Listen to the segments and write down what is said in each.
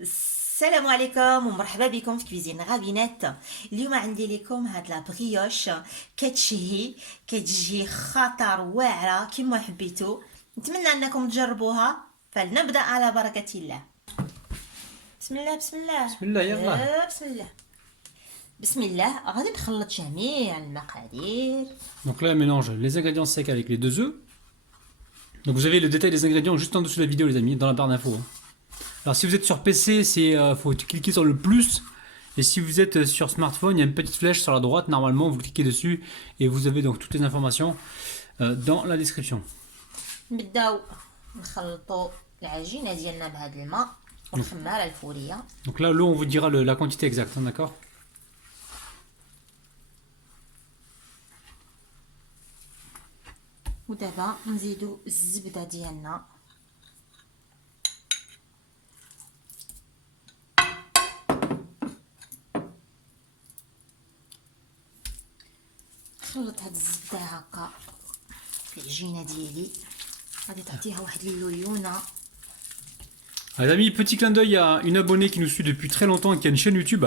السلام عليكم ومرحبا بكم في كويزين غابينات. اليوم عندي لكم هاد لا بريوش كتشهي، كتجي خطر واعره كما حبيتو. نتمنى انكم تجربوها، فلنبدا على بركه الله. بسم الله بسم الله بسم الله يلا. بسم الله بسم الله. غادي نخلط جميع المقادير. Donc là, elle mélange les ingrédients secs avec les 2 œufs. Donc vous avez le détail des ingrédients juste en dessous de la vidéo, les amis, dans la barre d'infos. Alors si vous êtes sur PC, faut cliquer sur le plus. Et si vous êtes sur smartphone, il y a une petite flèche sur la droite. Normalement, vous cliquez dessus et vous avez donc toutes les informations dans la description. نبداو نخلطوا العجينه ديالنا بهذا الماء والخماره الفوريه. Donc là, l'eau, on vous dira la quantité exacte, hein, d'accord? ودابا نزيدو الزبده ديالنا. نخلط هاد الزبده هكا في العجينه ديالي، غادي تعطيها واحد الليونه. Les amis, petit clin d'œil à une abonnée qui nous suit depuis très longtemps et qui a une chaîne YouTube.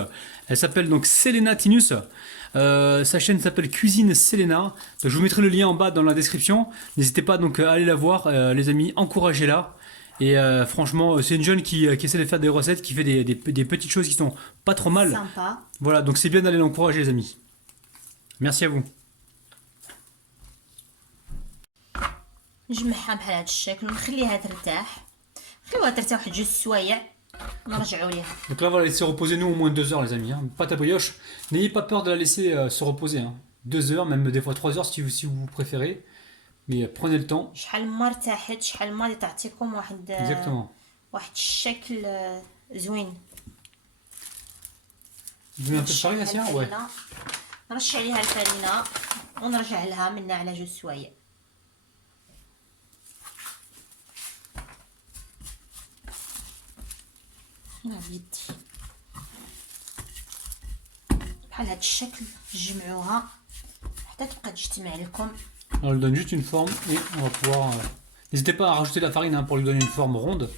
Elle s'appelle donc Selena Tinus. Sa chaîne s'appelle Cuisine Selena. Donc, je vous mettrai le lien en bas dans la description. N'hésitez pas donc à aller la voir, les amis, encouragez-la. Et franchement, c'est une jeune qui essaie de faire des recettes, qui fait des petites choses qui sont pas trop mal. Sympa. Voilà, donc c'est bien d'aller l'encourager, les amis. Merci à vous. نجمعها بحال هاد الشكل ونخليها ترتاح. نخليوها ترتاح واحد 2 سوايع نرجعوا ليها. Donc là, on va la laisser reposer nous au moins 2 heures, les amis. Hein. Pâte à brioche, n'ayez pas peur de la laisser se reposer. Hein. 2 heures, même des fois 3 heures si vous préférez. Mais prenez le temps. شحال ما ارتاحت شحال ما غادي تعطيكم Exactement. واحد الشكل زوين. Vous mettez un peu de farine, Assia? Ouais. نرش عليها الفرينه ونرجع لها منها على 2 سوايع. هنا بيدي بحال هاد الشكل تجمعوها حتى تبقى تجتمع لكم. On lui donne juste une forme et on va pouvoir... N'hésitez pas à rajouter la farine, hein, pour lui donner une forme ronde.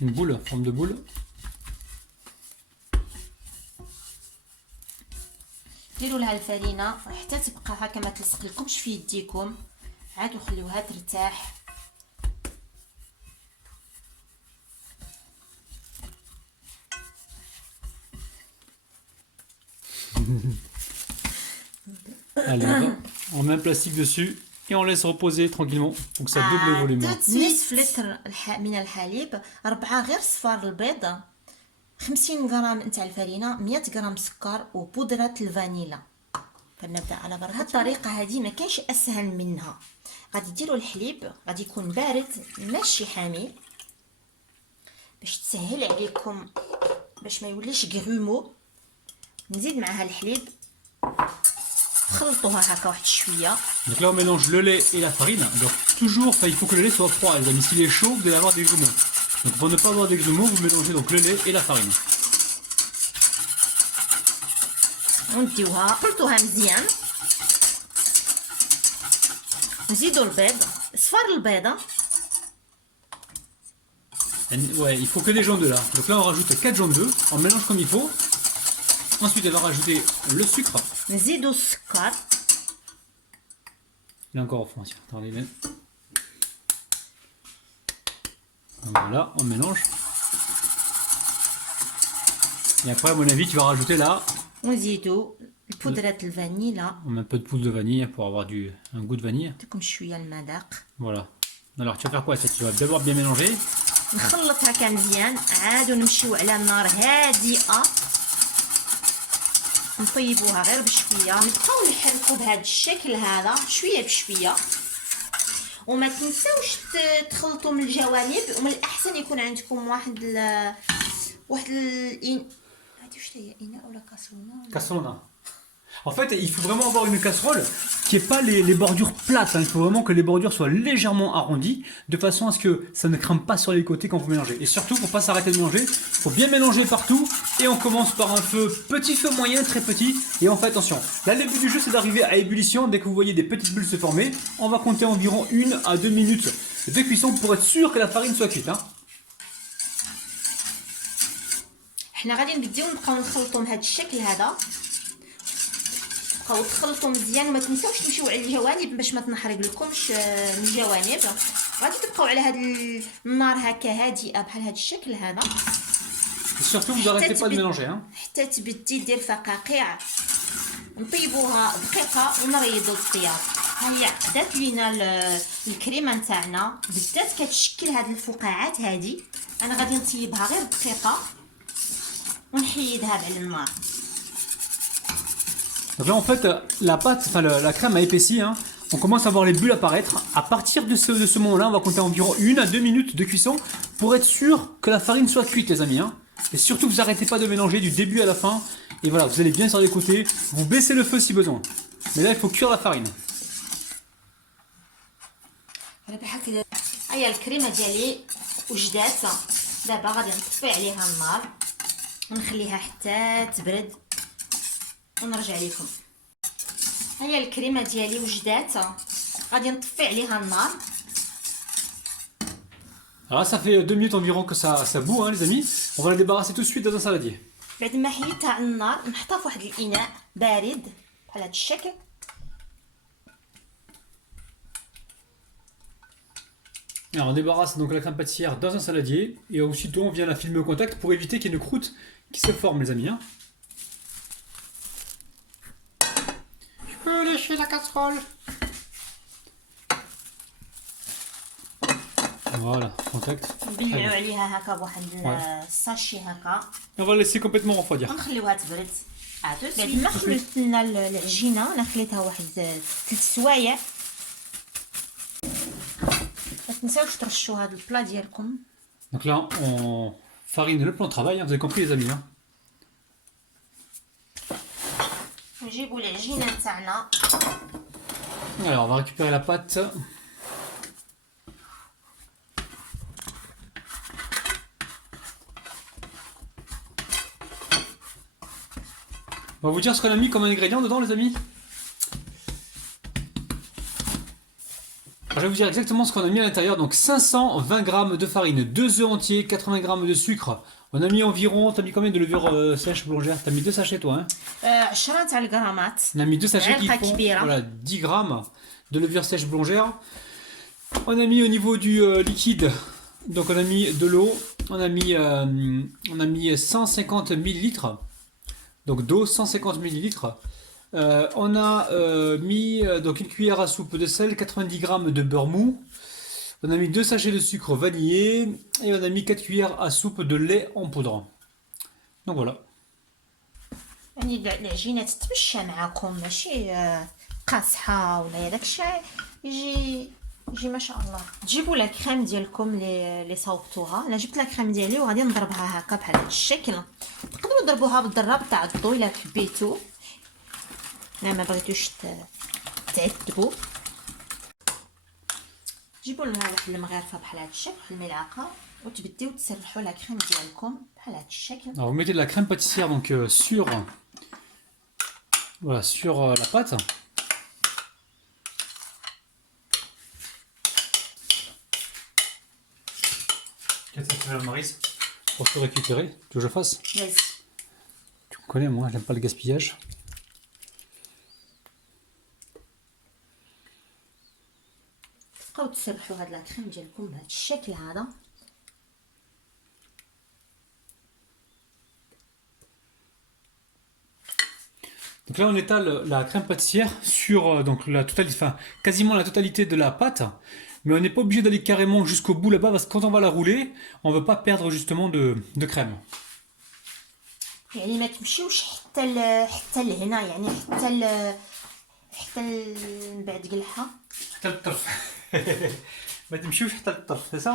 Une boule, forme de boule. ديروا لها الفرينه حتى تبقى هكا ما تلصق لكمش في يديكم، عاد وخليوها ترتاح. Allez, on met un plastique dessus et on laisse reposer tranquillement pour que ça double le volume. نصف لتر من الحليب، 4 غير صفار البيض، 50 غرام نتاع الفرينه، 100 غرام سكر وبودره الفانيلا. فنبدا على بركه. هاد الطريقه هذه ما كاينش اسهل منها. غادي ديروا الحليب، غادي يكون بارد ماشي حامي باش تسهل عليكم، باش ما يوليش غرومو. نزيد معها الحليب، خلطوها هكا واحد شويه. Donc là on mélange le lait et la farine. Donc toujours, il faut que le lait soit froid, les amis. S'il est chaud, vous allez avoir des grumeaux. Donc pour ne pas avoir des grumeaux, vous mélangez donc le lait et la farine. ونديوها خلطوها مزيان. نزيدو البيض، صفار البيضه. Ouais, il faut que des jaunes d'œufs là. Donc là on rajoute 4 jaunes d'œufs, on mélange comme il faut. Ensuite elle va rajouter le sucre. نزيدو السكر. Il est encore au fond, tiens. Attendez, même. Voilà, on mélange. Et après, à mon avis, tu vas rajouter là. ونزيدو بودرة الفانيلا. On met un peu de poudre de vanille pour avoir un goût de vanille. نعطيكم شويه المذاق. Voilà. Alors, tu vas faire quoi? Tu vas d'abord bien mélanger. نخلط هكا مزيان، عاد نمشيو على نار هادئه، نطيبوها غير بشويه. نبقاو نحركو بهذا الشكل هذا شويه بشويه، وما تنساوش تخلطوا من الجوانب. ومن الاحسن يكون عندكم واحد هادي واش هي، اناء ولا كاسرونه؟ Casserole. En fait, il faut vraiment avoir une casserole qui n'ait pas les bordures plates. Hein. Il faut vraiment que les bordures soient légèrement arrondies, de façon à ce que ça ne crame pas sur les côtés quand vous mélangez. Et surtout, pour ne pas s'arrêter de mélanger, il faut bien mélanger partout. Et on commence par un petit feu moyen, très petit. Et on fait attention. Là, le but du jeu, c'est d'arriver à ébullition. Dès que vous voyez des petites bulles se former, on va compter environ 1 à 2 minutes de cuisson pour être sûr que la farine soit cuite. Hein. حنا غادي نبداو نبقاو نخلطوا بهذا الشكل هذا. بقاو تخلطوا مزيان وما تنساوش تمشيو على الجوانب باش ما تنحرق لكمش من الجوانب. غادي تبقاو على هذا النار هكا هادئه بحال هذا الشكل هذا. Surtout, vous n'arrêtez pas de mélanger. Hein. حتى تبدي دير فقاقيع نطيبوها دقيقه ونريضوا الطياب. ها هي عقدات لينا الكريمه نتاعنا، بدات كتشكل هاد الفقاعات هادي. انا غادي نطيبها غير دقيقه ونحيدها على النار. Donc là, en fait, la pâte, enfin la crème a épaissi. Hein. On commence à voir les bulles apparaître. À partir de ce moment-là, on va compter environ 1 à 2 minutes de cuisson pour être sûr que la farine soit cuite, les amis. Hein. Et surtout, vous n'arrêtez pas de mélanger du début à la fin. Et voilà, vous allez bien sur les côtés. Vous baissez le feu si besoin. Mais là, il faut cuire la farine. هيا الكريمه ديالي وجدات. دابا غادي نطفي عليها النار ونخليها حتى تبرد ونرجع لكم. هيا الكريمه ديالي وجدات، غادي نطفي عليها النار. Alors là, ça fait 2 minutes environ que ça bout, hein, les amis. On va la débarrasser tout de suite dans un saladier. بعد ما حيدتها على النار نحطها في واحد الاناء بارد بحال هذا الشكل. Alors on débarrasse donc la crème pâtissière dans un saladier et aussitôt on vient la filmer au contact pour éviter qu'il y ait une croûte qui se forme, les amis. Hein. Je peux lécher la casserole. Voilà, contact. نبلعوا عليها هكا بواحد الساشي هكا. On va la laisser complètement refroidir. ونخليوها تبرد. بعد ما خلطت لنا العجينه انا خليتها واحد 3 سوايع. ما تنساوش ترشوا هذا البلا ديالكم. Donc là on farine le plan de travail, hein, vous avez compris les amis. Hein. نجيبوا العجينه تاعنا. Alors on va récupérer la pâte. On va vous dire ce qu'on a mis comme ingrédient dedans, les amis. Alors, je vais vous dire exactement ce qu'on a mis à l'intérieur. Donc 520 grammes de farine, 2 œufs entiers, 80 grammes de sucre. On a mis environ, t'as mis combien de levure sèche boulangère? T'as mis 2 sachets toi, hein? 10 تاع الغرامات. On a mis 2 sachets qui علقة font كبيرة. voilà, 10 grammes de levure sèche boulangère. On a mis au niveau du liquide, donc on a mis de l'eau, on a mis 150 millilitres. Donc d'eau, 150 millilitres. On a mis donc une cuillère à soupe de sel, 90 grammes de beurre mou. On a mis 2 sachets de sucre vanillé et on a mis 4 cuillères à soupe de lait en poudre. Donc voilà. يعني العجينه تتمشى معاكم ماشي قاصحه ولا داك الشيء يجي ما شاء الله. تجيبوا لا كريم ديالكم اللي صاوبتوها. انا جبت لا كريم ديالي وغادي نضربها هكا بحال هذا الشكل. تقدروا تضربوها بالضراب تاع الضو الا حبيتو، لا ما بغيتوش تعذبوا. جيبوا لنا واحد المغرفه بحال هذا الشكل، واحد الملعقه، وتبديو تسرحوا لا كريم ديالكم بحال هذا الشكل. Alors vous mettez de la crème pâtissière donc sur voilà sur la pâte. Qu'est-ce que tu fais, Maurice, pour tout récupérer? Tu veux que je fasse? Vas-y. Tu me connais, moi, j'aime pas le gaspillage. تبقاو تسرحوا هاد لا كريم ديالكم بهذا الشكل هذا. Donc là, on étale la crème pâtissière sur donc la totalité, enfin quasiment la totalité de la pâte, mais on n'est pas obligé d'aller carrément jusqu'au bout là-bas parce que quand on va la rouler, on veut pas perdre justement de crème. يعني ما تمشيوش حتى لهنا، يعني حتى من بعد قلحه. حتى للطرف. ما تمشيوش حتى للطرف، c'est ça.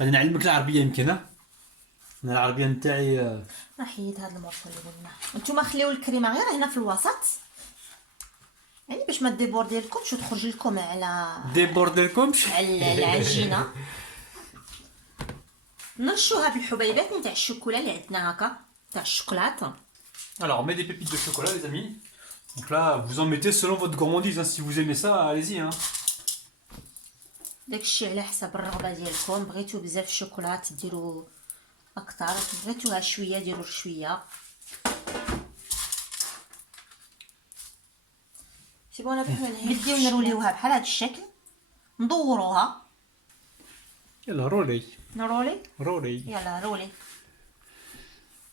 غادي نعلمك العربيه يمكن. انا العربيه نتاعي نحيد هذا المورصه اللي قلنا. نتوما خليو الكريمه غير هنا في الوسط، يعني باش ما ديبورديلكمش وتخرج لكم على العجينه. نرشوها بالحبيبات نتاع الشوكولا اللي عندنا هكا تاع الشوكولاته. Alors on met des pépites de chocolat, les amis. Donc là, vous en mettez selon votre gourmandise. Hein. Si vous aimez ça, allez-y. Hein. داكشي على حسب الرغبه ديالكم. بغيتو بزاف الشوكولات ديروا اكثر بغيتوها شويه ديروا شويه. سيبونا بحال نبداو نروليوها بحال هذا الشكل، ندوروها. يلا رولي نرولي رولي. يلا رولي.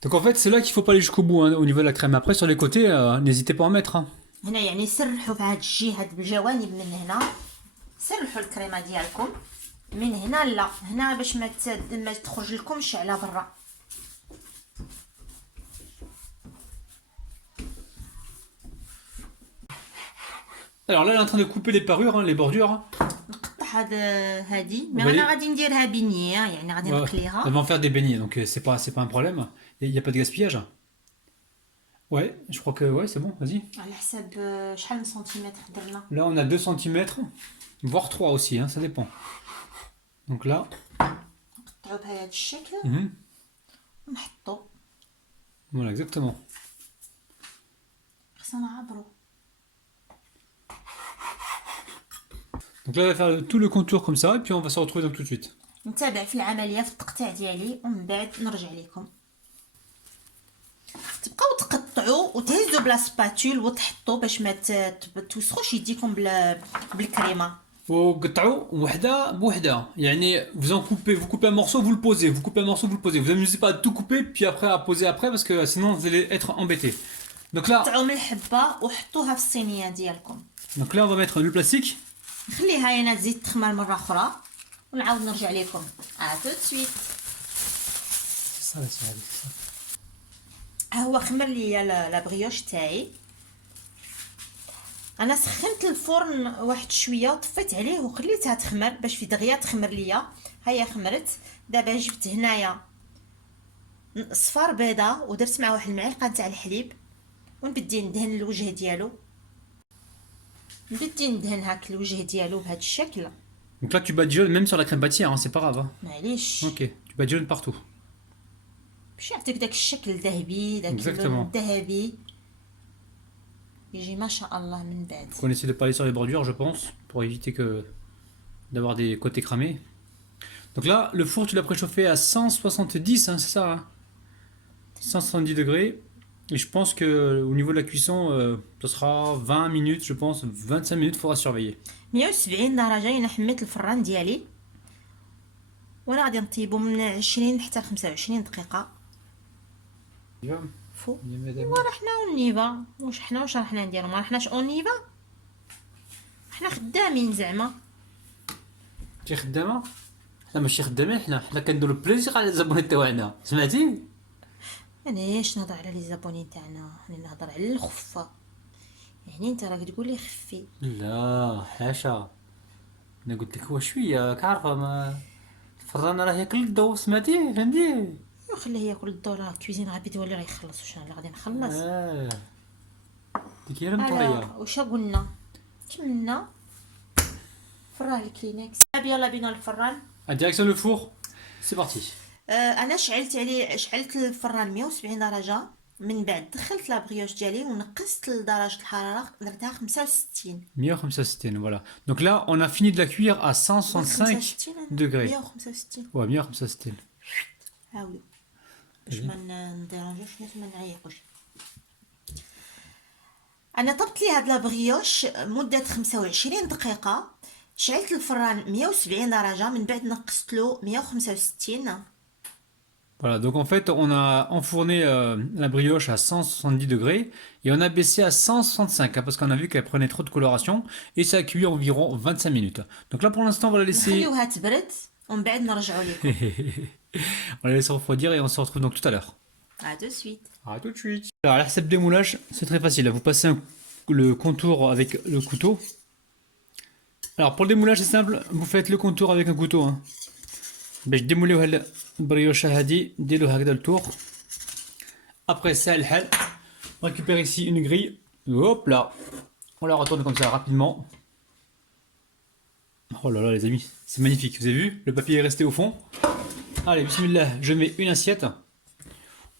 Donc en fait, c'est là qu'il faut pas aller jusqu'au bout hein, au niveau de la crème. Après, sur les côtés, n'hésitez pas à en mettre. Hein. هنا يعني سرحوا في هاد الجهه بالجوانب من هنا، سرحوا الكريمه ديالكم من هنا لا هنا باش ما تخرج لكمش على برا. Alors là, elle est en train de couper les parures, hein, les bordures. Hein. نقطع هادي مي وبعدين- انا غادي نديرها بنيه يعني غادي Ouais, elles نقليها. vont faire des beignets, donc c'est pas un problème. Il n'y a pas de gaspillage. Ouais, je crois que ouais, c'est bon, vas-y. على حساب شحال من سنتيمتر درنا. Là, on a 2 cm, voire 3 aussi, hein, ça dépend. Donc là, نقطعو بهذا الشكل mhm, ونحطو. voilà, exactement. خصنا نعبرو. Donc là, on va faire tout le contour comme ça, et puis on va se retrouver donc tout de suite. نتابع في العمليه في التقطيع ديالي ومن بعد نرجع لكم. تبقاو تقطعوا وتهزوا بلا سباتول وتحطوا باش ما توسخوش يديكم بالكريمه. وقطعوا وحده بوحده يعني vous coupez un morceau, vous le posez, vous coupez un morceau, vous le posez. Vous n'amusez pas à tout couper puis après à poser après parce que sinon vous allez être embêté. Donc là, قطعوا من الحبه وحطوها في الصينيه ديالكم. on va mettre le plastique. خليها هنا تزيد تخمر مره اخرى ونعاود نرجع لكم. تو سويت. Ça, là, ça. ها هو خمر ليا لا بريوش تاعي. انا سخنت الفرن واحد شويه وطفيت عليه وخليتها تخمر باش في دغيا تخمر ليا. هيا خمرت. دابا جبت هنايا صفار بيضه ودرت مع واحد المعلقه تاع الحليب ونبدي ندهن الوجه ديالو. نبدي ندهن هاك الوجه ديالو بهذا الشكل. Donc là tu badigeonnes même sur la crème pâtissière, hein, c'est pas grave. Hein. معليش Ok, tu badigeonnes partout. باش يعطيك داك الشكل الذهبي داك Exactement. اللون الذهبي يجي ما شاء الله من بعد. Faut essayer de pas aller sur les bordures, je pense, pour éviter que d'avoir des côtés cramés. Donc là, le four tu l'as préchauffé à 170, hein, c'est ça hein 170 degrés. Et je pense que au niveau de la cuisson, ce sera 20 minutes, je pense, 25 minutes, faudra surveiller. 170 درجه. انا حميت الفران ديالي وانا غادي نطيبو من 20 حتى 25 دقيقه فوق. ورا حنا ونيفا واش راحنا نديرو؟ ما رحناش اونيفا، حنا خدامين زعما. انتي خدامه؟ حنا ماشي خدامين، حنا كنديرو بليزير على الزبونات تاعنا، سمعتي؟ انا اش نهضر على لي زابوني تاعنا، انا نهضر على الخفه. يعني انت راك تقول لي خفي. لا حاشا، انا قلت لك هو شويه كعرفه ما الفران راه ياكل الضو، سمعتي فهمتي؟ خليه ياكل الدور. راه الكويزين غادي تولي راه يخلص. واش انا غادي نخلص؟ ديك هي المطريه. واش قلنا كملنا فراه الكلينكس. يلا بينا الفران. Direction le four, c'est parti. انا شعلت الفران 170 درجه. من بعد دخلت لا بريوش ديالي ونقصت لدرجه الحراره درتها 65. 165, voilà. Donc là, on a fini de la cuire à 165 degrés. 165. Ouais, 165. حاولوا باش ما نديرونجوش الناس ما نعيقوش. انا طبت لي هاد لا بريوش مده 25 دقيقه. شعلت الفران 170 درجه من بعد نقصت له 165. Voilà, donc en fait, on a enfourné la brioche à 170 degrés et on a baissé à 165 hein, parce qu'on a vu qu'elle prenait trop de coloration et ça a cuit environ 25 minutes. Donc là, pour l'instant, on va la laisser... نخليوها تبرد ومن بعد نرجعوا لكم. On la laisse refroidir et on se retrouve donc tout à l'heure. À de suite. À tout de suite. Alors, la recette de démoulage, c'est très facile. Vous passez le contour avec le couteau. Alors, pour le démoulage, c'est simple. Vous faites le contour avec un couteau. Hein. باش تديموليوها البريوشه هادي ديروا هكذا التور. Après ça, الحال. On récupère ici une grille. Hop là. On la retourne comme ça rapidement. Oh là là les amis, c'est magnifique. Vous avez vu? Le papier est resté au fond. Allez, bismillah, je mets une assiette.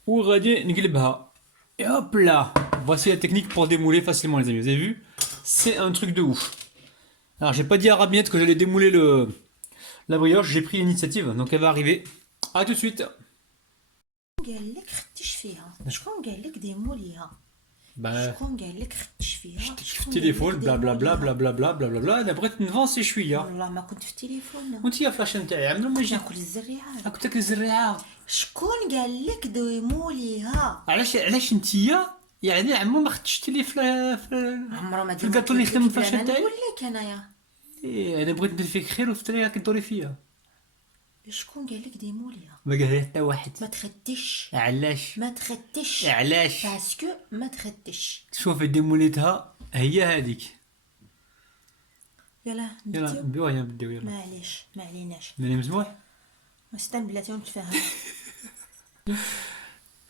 وغادي نقلبها. Et hop là. Voici la technique pour démouler facilement les amis. Vous avez vu? C'est un truc de ouf. Alors j'ai pas dit à Rabiette que j'allais démouler la brioche, j'ai pris l'initiative, donc elle va arriver. A tout de suite. قال لك ختش فيها؟ شكون قال لك ديمو ليها؟ Bah, شكون قال لك ختش فيها؟ في شكون التليفون قال لك بلا بلا ديمو بلا ليها؟ بلا بلا بلا بلا بلا انا بغيت نفونسي شويه. والله ما كنت في التليفون. وانت يا فلاش نتاعي عمرو ما جيت. ناكل الزريعه. كنت تاكل الزريعه. شكون قال لك ديمو ليها؟ علاش نتيا يعني عمو ما خدتش لي عمرو ما في الكاطو اللي يخدم في الفلاش نتاعي. نقول لك انايا. إيه انا بغيت ندير فيك خير وفي الطريقه كدوري فيا. شكون قال لك ديمو ليها؟ ما قال لي حتى واحد. ما تخدش. علاش؟ ما تخدش. علاش؟ باسكو ما تخدش. شوف ديموليتها هي هذيك. يلا يلا نبداو. نبداو نبداو يلا. معليش ما عليناش. ماني مسموح. استنى بلاتي ونتفاهم.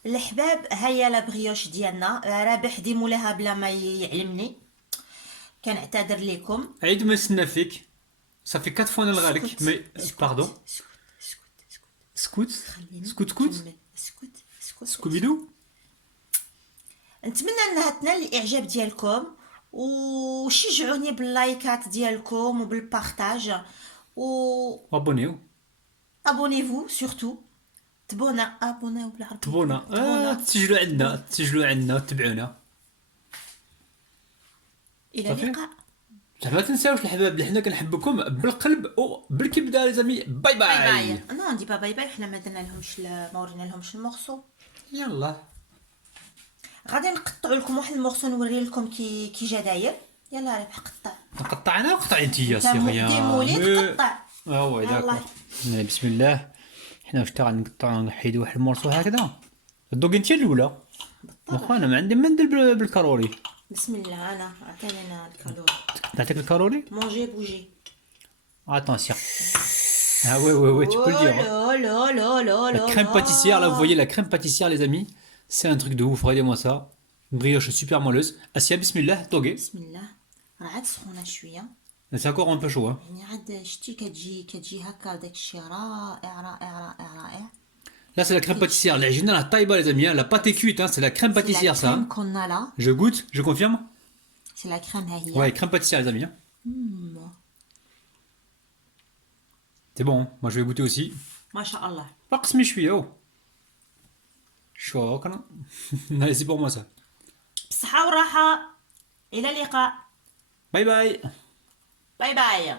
الحباب هيا لا بريوش ديالنا رابح ديمو لها بلا ما يعلمني. كنعتذر لكم. عيد ما نستنى فيك. صافي 4 فوا نلغالك مي باردون. سكوت سكوت سكوت سكوبيدو. نتمنى انها تنال الاعجاب ديالكم وشجعوني باللايكات ديالكم وبالبارطاج ابونيو ابونيفو سورتو ابوناو بالعربي. تبونا تسجلوا عندنا وتبعونا. الى صافي. اللقاء. ما تنساوش الحباب اللي حنا كنحبكم بالقلب وبالكبده لي زامي. باي باي باي. نو ندي باي باي. حنا ما درنا لهمش ما ورينا لهمش المورسو. يلا غادي نقطعوا لكم واحد المورسو نوري لكم كي جا داير. يلا ربح قطع. نقطع انا وقطع انت يا سي ديمولي تقطع. وي داكور. بسم الله. حنا واش غادي نقطعوا نحيدوا واحد المورسو هكذا. دوك انت الاولى. واخا انا ما عندي ما ندير بالكاروري. بسم الله. انا عطيني انا الكالوري. نعطيك الكاروري. مونجي بوجي. Attention. Ah ouais, tu peux le dire. Hein. La crème pâtissière, là, vous voyez la crème pâtissière, les amis. C'est un truc de ouf, regardez-moi ça. Une brioche super moelleuse. Assia, bismillah, togué. بسم الله. راه عاد سخونه شويه. C'est encore un peu chaud. Hein. يعني عاد شتي كتجي هكا داك الشيء رائع. Là, c'est la crème pâtissière. La générale, la taille bas, les amis. Hein. La pâte est cuite, hein. C'est la crème pâtissière, ça. Hein. qu'on a là. Je goûte, je confirme. C'est la crème هي. Ouais, crème pâtissière, les amis. Hein. C'est bon, hein. Moi je vais goûter aussi. ما شاء الله. Pas شوية. Oh. Chaud, quand Allez, c'est pour moi ça. بصحة وراحة. إلى اللقاء. Bye bye. باي باي.